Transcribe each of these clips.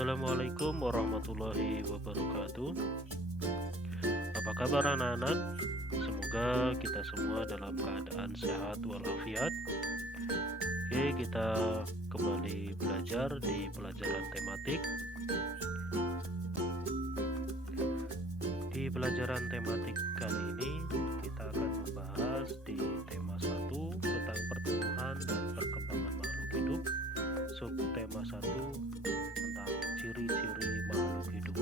Assalamualaikum warahmatullahi wabarakatuh. Apa kabar anak-anak? Semoga kita semua dalam keadaan sehat walafiat. Oke, kita kembali belajar di pelajaran tematik. Di pelajaran tematik kali ini kita akan membahas di tema 1 tentang pertumbuhan dan perkembangan makhluk hidup. Subtema 1 tentang ciri-ciri makhluk hidup.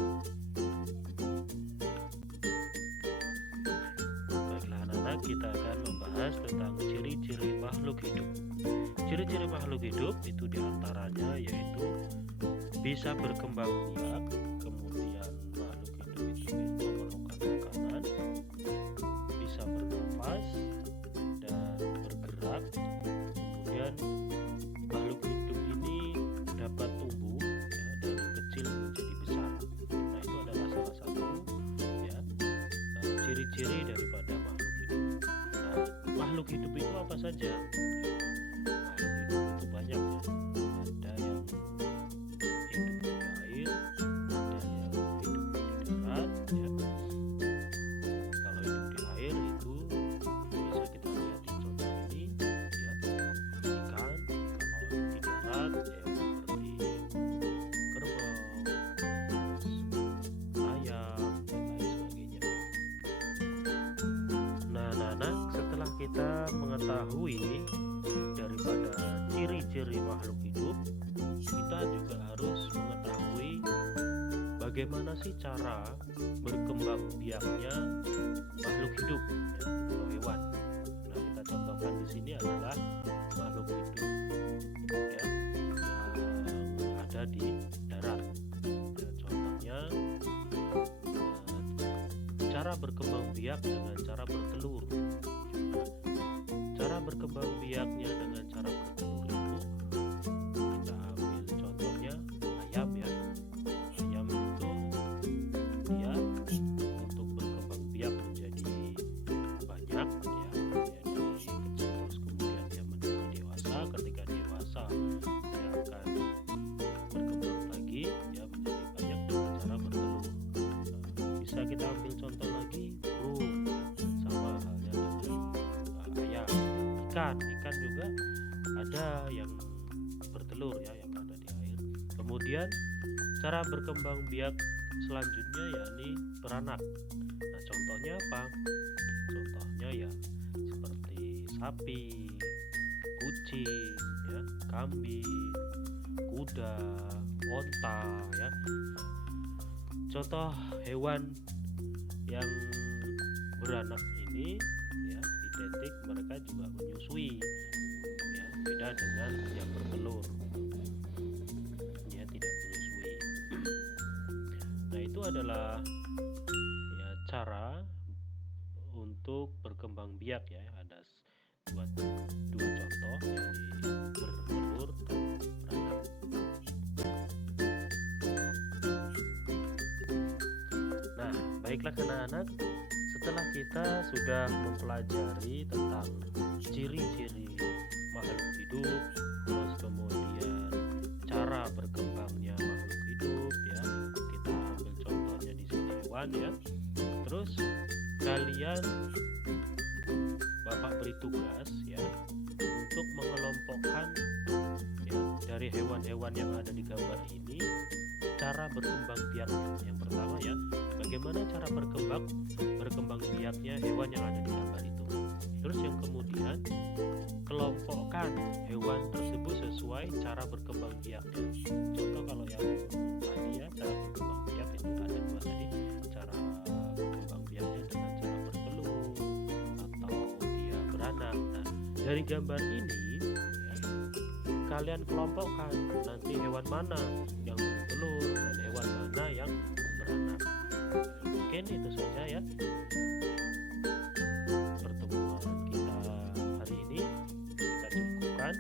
Baiklah anak-anak, kita akan membahas tentang ciri-ciri makhluk hidup. Ciri-ciri makhluk hidup itu diantaranya yaitu bisa berkembang biak, kemudian makhluk hidup itu memerlukan makanan, bisa bernafas dan bergerak, kemudian makhluk hidup ini dapat tumbuh dari kecil menjadi besar. Nah, itu adalah salah satu ciri-ciri daripada makhluk hidup. Nah, makhluk hidup itu apa saja? Makhluk hidup itu banyak ya. Ada yang hidup di air, ada yang hidup di darat ya. Kalau hidup di air itu bisa kita lihat di contoh ini ya, ikan. Kalau di darat ya seperti kerbau, ayam dan lain sebagainya. Nah, anak-anak, setelah kita mengetahui daripada ciri-ciri makhluk hidup, kita juga harus mengetahui bagaimana sih cara berkembang biaknya makhluk hidup ya, atau hewan. Nah, kita contohkan di sini adalah makhluk hidup ya, yang ada di darat. Ya, contohnya cara berkembang biak dengan cara bertelur. Cara berkembang biaknya dengan cara bertelur itu kita ambil contohnya ayam ya. Ayam itu dia untuk berkembang biak menjadi banyak ya, menjadi kecil terus kemudian dia menjadi dewasa. Ketika dewasa dia akan berkembang lagi ya menjadi banyak dengan cara bertelur. Bisa kita ambil contoh lagi burung ya, sama halnya dengan ayam. Ikan juga ada yang bertelur ya, yang ada di air. Kemudian cara berkembang biak selanjutnya yakni beranak. Nah, contohnya apa? Contohnya ya seperti sapi, kucing ya, kambing, kuda, onta ya. Contoh hewan yang beranak ini ya identik mereka juga menyusui ya, beda dengan yang bertelur, dia tidak menyusui. Nah, itu adalah ya cara untuk berkembang biak ya. Ada dua contoh, yaitu bertelur dan beranak. Nah, baiklah anak-anak, setelah kita sudah mempelajari tentang ciri-ciri makhluk hidup, terus kemudian cara berkembangnya makhluk hidup ya, kita ambil contohnya di sini hewan ya. Terus kalian Bapak beri tugas ya untuk mengelompokkan ya dari hewan-hewan yang ada di gambar ini cara berkembang biaknya. Yang pertama ya, bagaimana cara berkembang biaknya hewan yang ada di gambar itu. Terus yang kemudian kelompokkan hewan tersebut sesuai cara berkembang biaknya. Contoh kalau yang tadi ya, cara berkembang biak itu ada dua tadi, cara berkembang biaknya dengan cara bertelur atau dia beranak. Nah, dari gambar ini ya, kalian kelompokkan nanti hewan mana yang bertelur dan hewan mana yang beranak. Mungkin itu saja ya pertemuan kita hari ini, kita cukupkan.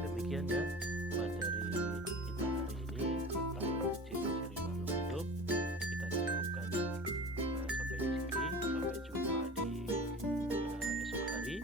Demikian ya materi kita hari ini tentang ciri-ciri makhluk hidup, kita cukupkan sampai di sini. Sampai jumpa di esok hari.